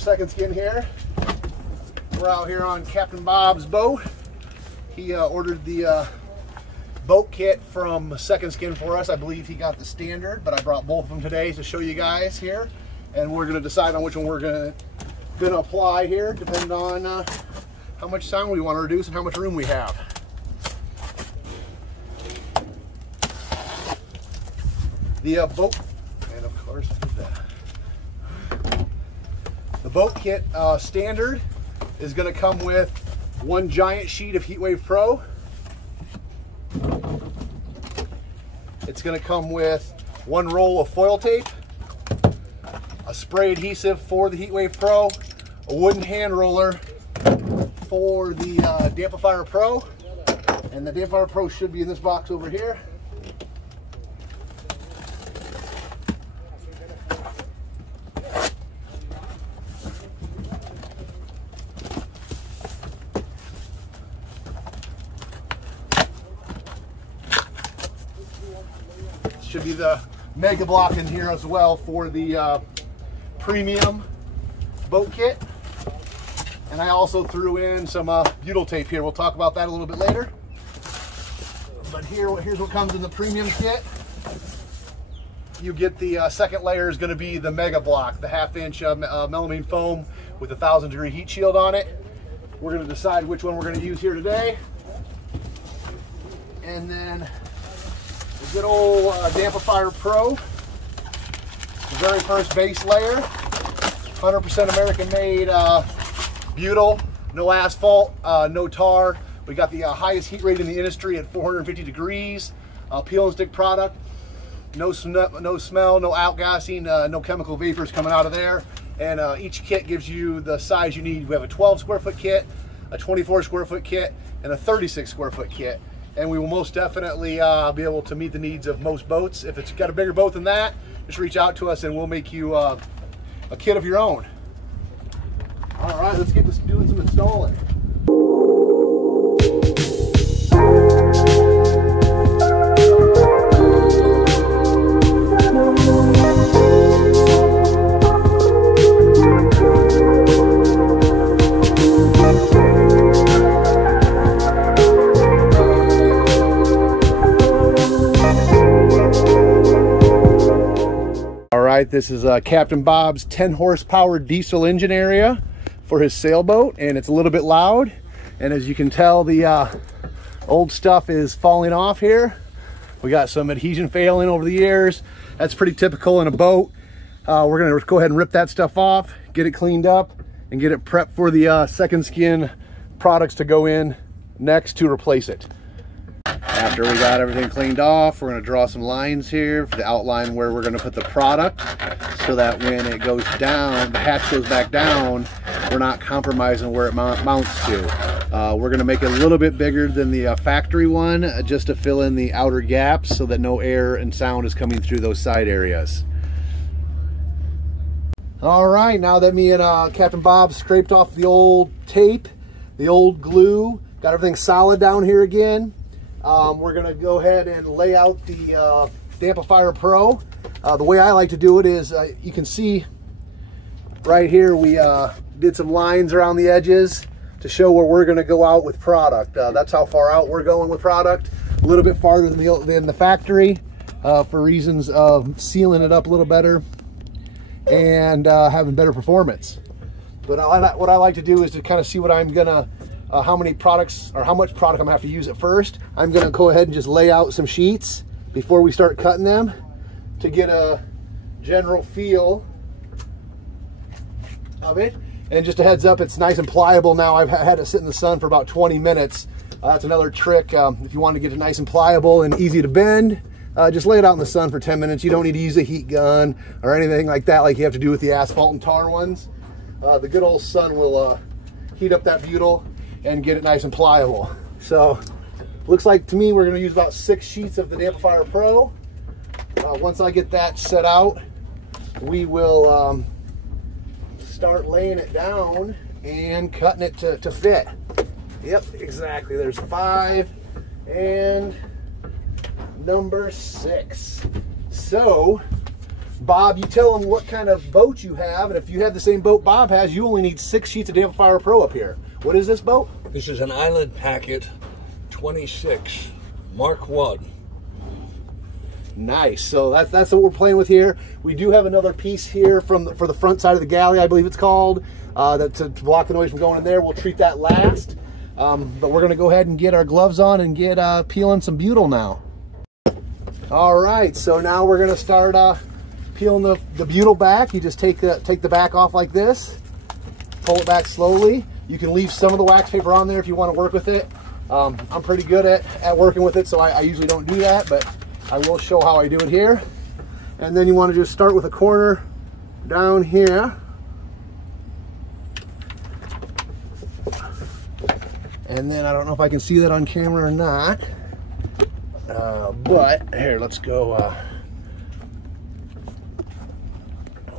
Second Skin here. We're out here on Captain Bob's boat. He ordered the boat kit from Second Skin for us. I believe he got the standard, but I brought both of them today to show you guys here. And we're going to decide on which one we're going to apply here, depending on how much sound we want to reduce and how much room we have. The boat, and of course, the boat kit standard is going to come with one giant sheet of Heatwave Pro. It's going to come with one roll of foil tape, a spray adhesive for the Heatwave Pro, a wooden hand roller for the Damplifier Pro, and the Damplifier Pro should be in this box over here. Should be the mega block in here as well for the premium boat kit. And I also threw in some butyl tape here. We'll talk about that a little bit later. But here's what comes in the premium kit. You get the second layer is going to be the mega block, the 1/2-inch melamine foam with a 1,000-degree heat shield on it. We're going to decide which one we're going to use here today. And then good old Damplifier Pro, the very first base layer, 100% American made butyl, no asphalt, no tar. We got the highest heat rate in the industry at 450 degrees, peel and stick product, no smell, no outgassing, no chemical vapors coming out of there. And each kit gives you the size you need. We have a 12 square foot kit, a 24 square foot kit, and a 36 square foot kit. And we will most definitely be able to meet the needs of most boats. If it's got a bigger boat than that, just reach out to us and we'll make you a kit of your own. All right, let's get to doing some installing. This is Captain Bob's 10 horsepower diesel engine area for his sailboat, and it's a little bit loud. And as you can tell, the old stuff is falling off here. We got some adhesion failing over the years. That's pretty typical in a boat. We're gonna go ahead and rip that stuff off, get it cleaned up, and get it prepped for the Second Skin products to go in next to replace it. After we got everything cleaned off, we're going to draw some lines here to outline where we're going to put the product so that when it goes down, the hatch goes back down, we're not compromising where it mounts to. We're going to make it a little bit bigger than the factory one just to fill in the outer gaps so that no air and sound is coming through those side areas. All right, now that me and Captain Bob scraped off the old tape, the old glue, got everything solid down here again. We're going to go ahead and lay out the Damplifier Pro. The way I like to do it is, you can see right here we did some lines around the edges to show where we're going to go out with product. That's how far out we're going with product. A little bit farther than the factory for reasons of sealing it up a little better and having better performance. But what I like to do is to kind of see what I'm going to how many products or how much product I'm gonna have to use at first. I'm gonna go ahead and just lay out some sheets before we start cutting them to get a general feel of it. And just a heads up, it's nice and pliable now. I've had it sit in the sun for about 20 minutes. That's another trick. If you want to get it nice and pliable and easy to bend, just lay it out in the sun for 10 minutes. You don't need to use a heat gun or anything like that like you have to do with the asphalt and tar ones. The good old sun will heat up that butyl and get it nice and pliable. So looks like to me we're going to use about 6 sheets of the Damplifier Pro. Once I get that set out, we will start laying it down and cutting it to fit. Yep, exactly. There's 5 and number 6. So Bob, you tell them what kind of boat you have, and if you have the same boat Bob has, you only need 6 sheets of Damplifier Pro up here. What is this boat? This is an Island Packet 26 Mark 1. Nice. So that's what we're playing with here. We do have another piece here for the front side of the galley, I believe it's called, to block the noise from going in there. We'll treat that last. But we're going to go ahead and get our gloves on and get peeling some butyl now. All right, so now we're going to start peeling the butyl back. You just take the back off like this, pull it back slowly. You can leave some of the wax paper on there if you want to work with it. I'm pretty good at working with it, so I usually don't do that, but I will show how I do it here. And then you want to just start with a corner down here. And then I don't know if I can see that on camera or not. But here, let's go.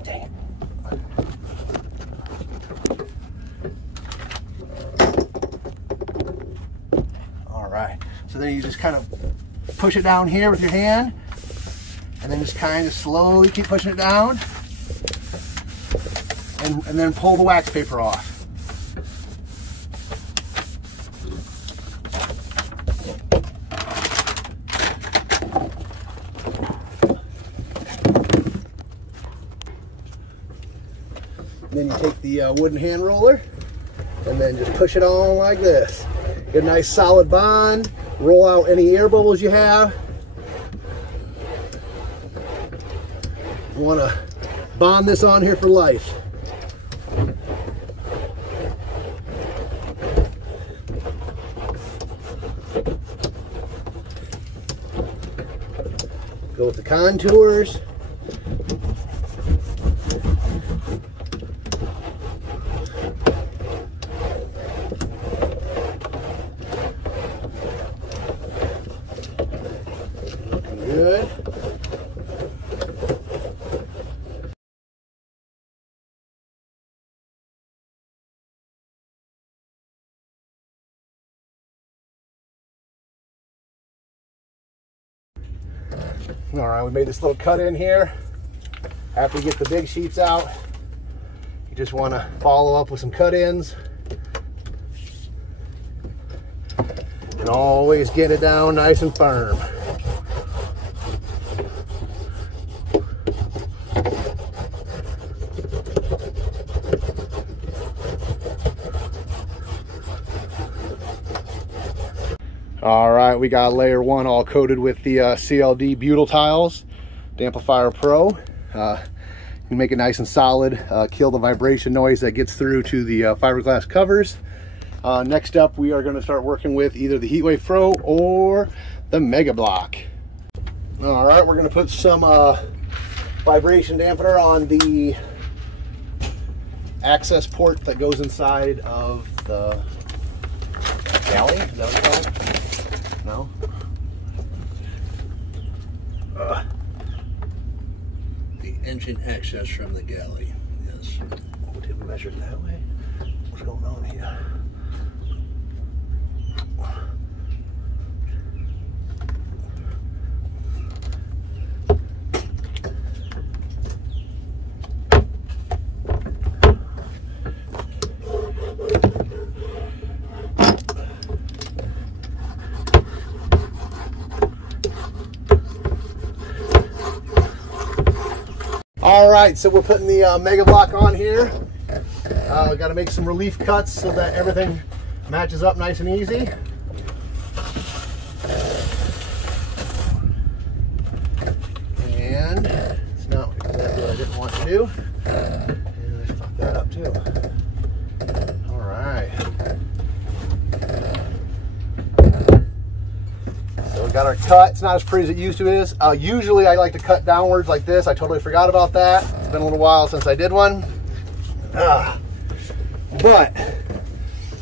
Dang it. All right. So then you just kind of push it down here with your hand, and then just kind of slowly keep pushing it down, and then pull the wax paper off. Then you take the wooden hand roller and then just push it on like this. Get a nice solid bond. Roll out any air bubbles you have. You want to bond this on here for life. Go with the contours. Good. All right, we made this little cut in here. After you get the big sheets out, you just want to follow up with some cut-ins. And always get it down nice and firm. All right, we got layer 1 all coated with the CLD butyl tiles, Damplifier Pro. You make it nice and solid, kill the vibration noise that gets through to the fiberglass covers. Next up, we are going to start working with either the Heatwave Pro or the Mega Block. All right, we're going to put some vibration dampener on the access port that goes inside of the galley. Is that what it's called? No? The engine access from the galley, yes. Oh, did we measure it that way? What's going on here? All right, so we're putting the Mega Block on here. We got to make some relief cuts so that everything matches up nice and easy. And it's not exactly what I didn't want to do. And I fucked that up too. All right. So we got our cut. It's not as pretty as it used to is. Usually I like to cut downwards like this. I totally forgot about that. It's been a little while since I did one. But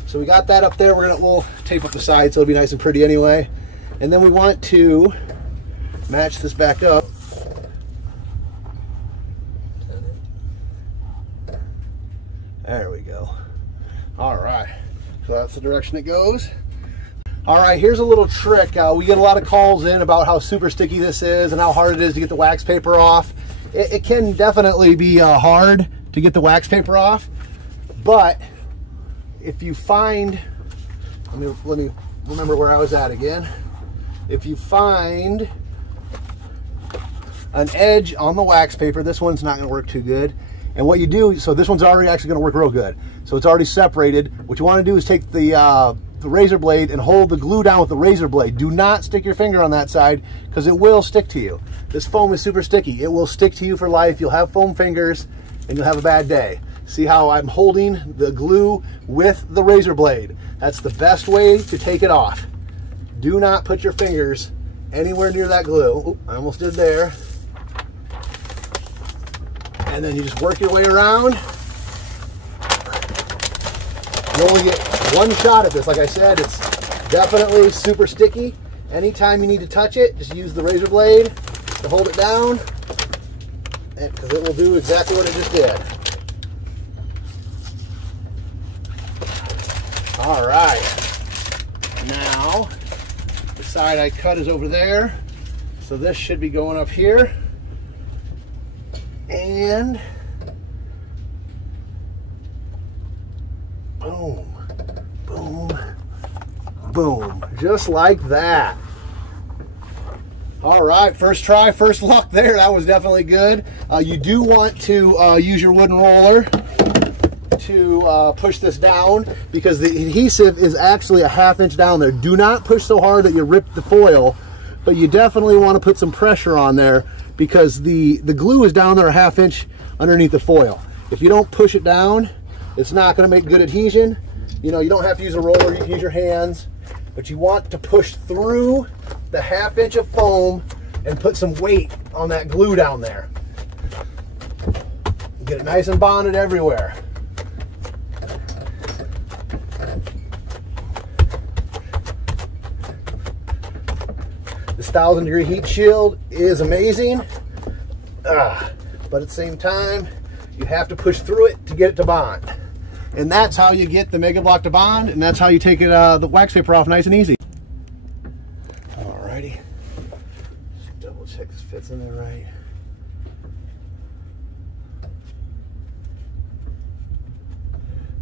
so we got that up there. We'll tape up the side so it'll be nice and pretty anyway. And then we want to match this back up. There we go. All right. So that's the direction it goes. All right, here's a little trick. We get a lot of calls in about how super sticky this is and how hard it is to get the wax paper off. it can definitely be hard to get the wax paper off, but if you find, let me remember where I was at again. If you find an edge on the wax paper, this one's not going to work too good. And what you do, so this one's already actually going to work real good. So it's already separated. What you want to do is take the razor blade and hold the glue down with the razor blade. Do not stick your finger on that side because it will stick to you. This foam is super sticky. It will stick to you for life. You'll have foam fingers and you'll have a bad day. See how I'm holding the glue with the razor blade? That's the best way to take it off. Do not put your fingers anywhere near that glue. Oop, I almost did there. And then you just work your way around. You only get one shot at this. Like I said, it's definitely super sticky. Anytime you need to touch it, just use the razor blade to hold it down, because it will do exactly what it just did. All right. Now, the side I cut is over there. So this should be going up here. And boom, boom, boom, just like that. All right, first try, first luck there. That was definitely good. You do want to use your wooden roller to push this down, because the adhesive is actually a ½ inch down there. Do not push so hard that you rip the foil, but you definitely want to put some pressure on there, because the glue is down there a ½ inch underneath the foil. If you don't push it down, it's not going to make good adhesion. You know, you don't have to use a roller, you can use your hands, but you want to push through the ½ inch of foam and put some weight on that glue down there. Get it nice and bonded everywhere. This 1000-degree heat shield is amazing, but at the same time, you have to push through it to get it to bond. And that's how you get the Mega Block to bond, and that's how you take it, the wax paper off nice and easy. Alrighty, just double check this fits in there right.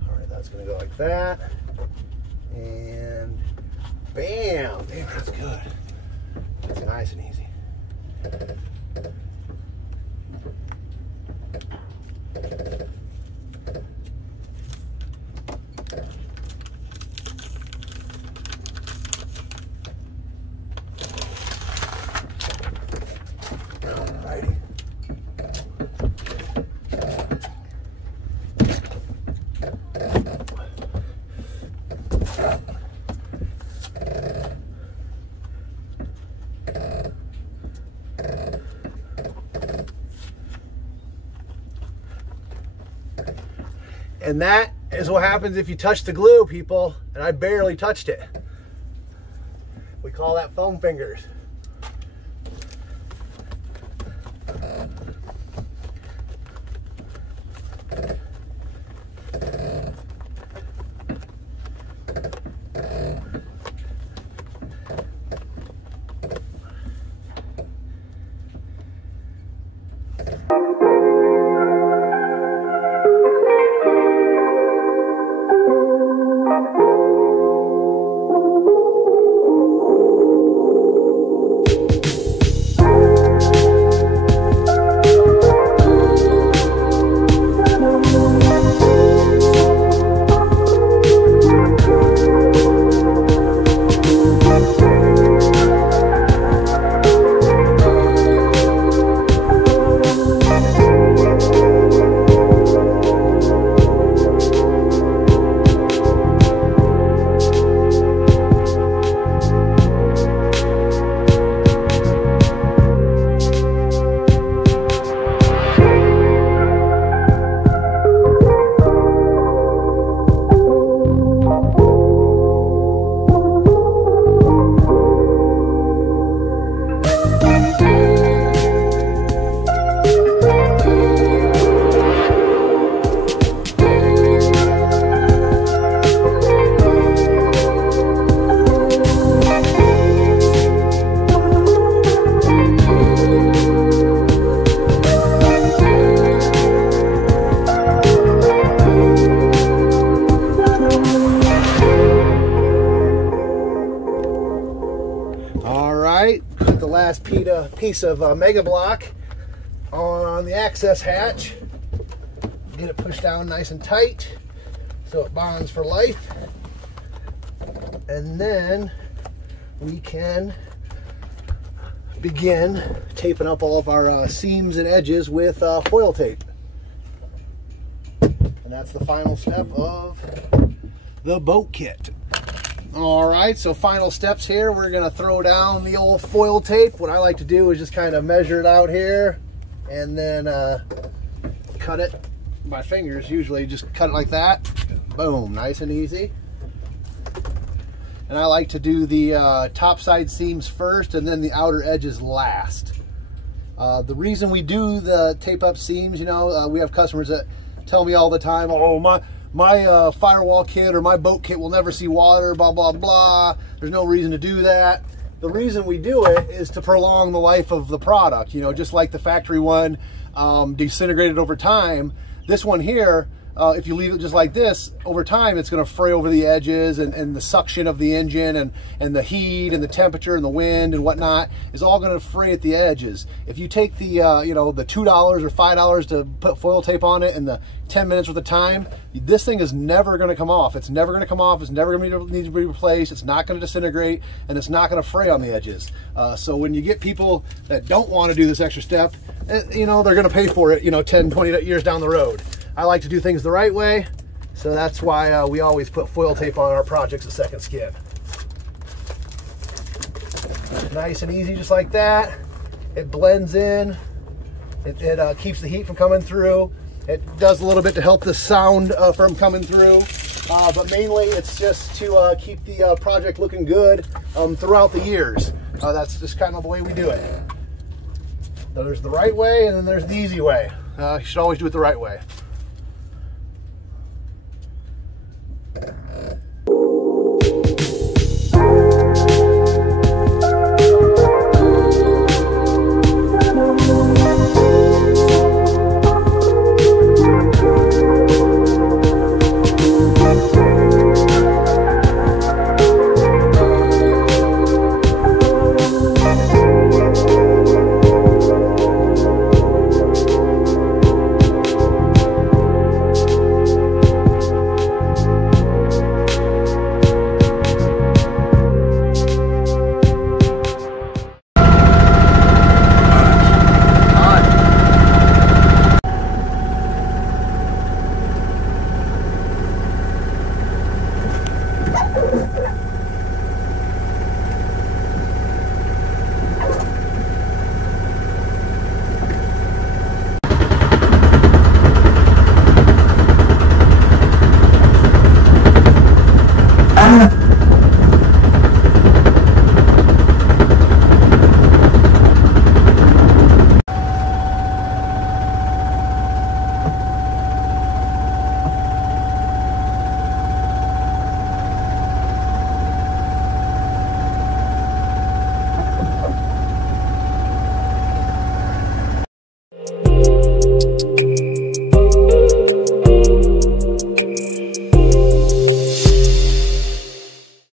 Alright, that's gonna go like that, and bam, damn, that's good. That's nice and easy. Alrighty. And that is what happens if you touch the glue, people. And I barely touched it. We call that foam fingers. last piece of Mega Block on the access hatch. Get it pushed down nice and tight so it bonds for life. And then we can begin taping up all of our seams and edges with foil tape. And that's the final step of the boat kit. All right, so final steps here. We're gonna throw down the old foil tape. What I like to do is just kind of measure it out here and then cut it by fingers. Usually just cut it like that. Boom, nice and easy. And I like to do the top side seams first and then the outer edges last. The reason we do the tape up seams, you know, we have customers that tell me all the time, oh, my firewall kit or my boat kit will never see water, blah, blah, blah. There's no reason to do that. The reason we do it is to prolong the life of the product. You know, just like the factory one disintegrated over time, this one here, if you leave it just like this, over time it's going to fray over the edges, and the suction of the engine and the heat and the temperature and the wind and whatnot is all going to fray at the edges. If you take the you know, the $2 or $5 to put foil tape on it and the 10 minutes worth of time, this thing is never going to come off. It's never going to come off. It's never going to need to be replaced. It's not going to disintegrate, and it's not going to fray on the edges. So when you get people that don't want to do this extra step, you know, they're going to pay for it, you know, 10, 20 years down the road. I like to do things the right way, so that's why we always put foil tape on our projects a second skin. Nice and easy, just like that. It blends in. It keeps the heat from coming through. It does a little bit to help the sound from coming through, but mainly it's just to keep the project looking good throughout the years. That's just kind of the way we do it. So there's the right way, and then there's the easy way. You should always do it the right way.